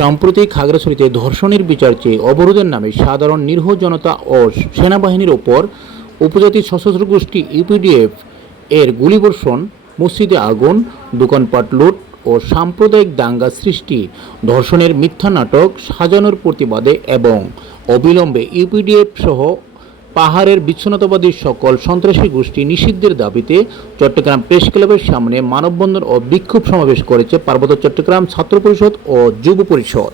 সাম্প্রতিক খাগড়াছড়িতে ধর্ষণের বিচার চেয়ে অবরোধের নামে সাধারণ নিরীহ জনতা ও সেনাবাহিনীর ওপর উপজাতি সশস্ত্র গোষ্ঠী ইউপিডিএফ এর গুলিবর্ষণ, মসজিদে আগুন, দোকানপাট লুট ও সাম্প্রদায়িক দাঙ্গা সৃষ্টি, ধর্ষণের মিথ্যা নাটক সাজানোর প্রতিবাদে এবং অবিলম্বে ইউপিডিএফ সহ পাহাড়ের বিচ্ছিন্নতাবাদী সকল সন্ত্রাসী গোষ্ঠী নিষিদ্ধের দাবিতে চট্টগ্রাম প্রেস ক্লাবের সামনে মানববন্ধন ও বিক্ষোভ সমাবেশ করেছে পার্বত্য চট্টগ্রাম ছাত্র পরিষদ ও যুব পরিষদ।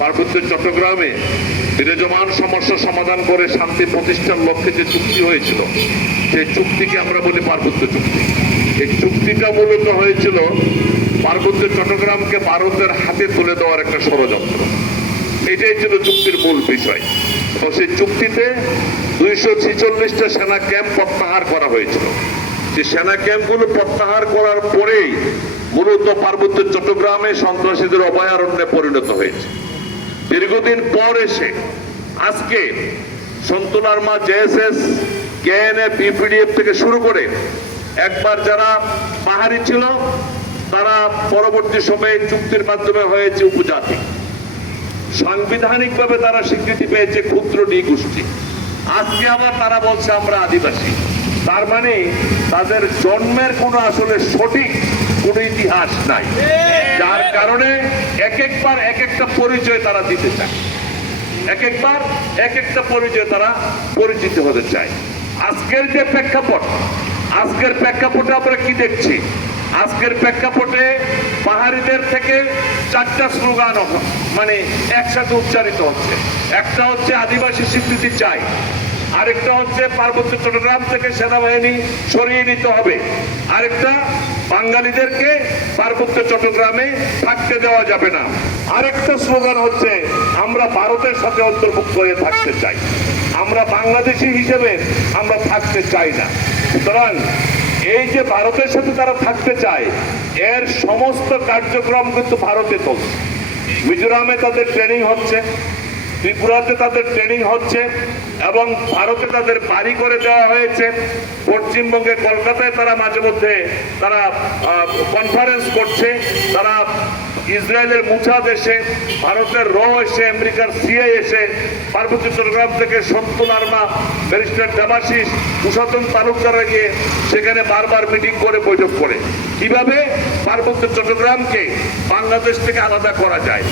পার্বত্য চট্টগ্রামে বিরাজমান সমস্যা সমাধান করে শান্তি প্রতিষ্ঠার লক্ষ্যে যে চুক্তি হয়েছিল, সেই চুক্তিকে আমরা বলি পার্বত্য চুক্তি। এই চুক্তিটা মূলত হয়েছিল পার্বত্য চট্টগ্রামকে ভারতের হাতে তুলে দেওয়ার একটা ষড়যন্ত্র। এটাই ছিল চুক্তির মূল বিষয়। এবং সেই চুক্তিতে দুইশো ছিচল্লিশটা সেনা ক্যাম্প প্রত্যাহার করা হয়েছিল। যে সেনা ক্যাম্পগুলো প্রত্যাহার করার পরেই মূলত পার্বত্য চট্টগ্রামে সন্ত্রাসীদের অভয়ারণ্যে পরিণত হয়েছে। দীর্ঘদিন পর এসে আজকে সন্তুলার মা জেএসএস কেএনএফ ইপিডিএফ থেকে শুরু করে একবার যারা পাহাড়ি ছিল, তারা পরবর্তী সময়ে চুক্তির মাধ্যমে হয়েছে উপজাতি। সাংবিধানিকভাবে তারা স্বীকৃতি পেয়েছে ক্ষুদ্র গোষ্ঠী আজকে আবার তারা বলছে আমরা আদিবাসী। তার মানে তাদের জন্মের কোনো আসলে সঠিক কোনো ইতিহাস নাই। যার কারণে এক একবার এক একটা পরিচয় তারা দিতে চায়। এক একবার এক একটা পরিচয় তারা পরিচিত হতে চায়। আজকের যে প্রেক্ষাপট, আজকের প্রেক্ষাপটে আমরা কি দেখছি? আজকের প্রেক্ষাপটে পাহাড়িদের থেকে চারটা স্লোগান মানে একসাথে উচ্চারিত হচ্ছে। একটা হচ্ছে আদিবাসী স্বীকৃতি চাই, আরেকটা হচ্ছে পার্বত্য চট্টগ্রাম থেকে সেনাবাহিনী সরিয়ে নিতে হবে, আরেকটা বাঙালিদেরকে পার্বত্য চট্টগ্রামে থাকতে দেওয়া যাবে না। আরেকটা স্লোগান হচ্ছে, আমরা ভারতের সাথে অন্তর্ভুক্ত হয়ে থাকতে চাই, আমরা বাংলাদেশি হিসেবে আমরা থাকতে চাই না। সুতরাং এই যে ভারতের সাথে তারা থাকতে চায়, এর সমস্ত কার্যক্রম কিন্তু ভারতে চলছে। মিজোরামে তাদের ট্রেনিং হচ্ছে, ত্রিপুরাতে তাদের ট্রেনিং হচ্ছে, এবং ভারতে তাদের বাড়ি করে দেওয়া হয়েছে। পশ্চিমবঙ্গে, কলকাতায় তারা মাঝে মধ্যে তারা কনফারেন্স করছে, তারা ইসরায়েলের মুছা দেশে ভারতের র এসে, আমেরিকার সিআই এসে, পার্বত্য চট্টগ্রাম থেকে সন্তুল আর্মা ব্যারিস্টার দেবাশিস উষাতন তালুকদাররা গিয়ে সেখানে বারবার মিটিং করে, বৈঠক করে। কীভাবে? পার্বত্য চট্টগ্রামকে বাংলাদেশ থেকে আলাদা করা যায়।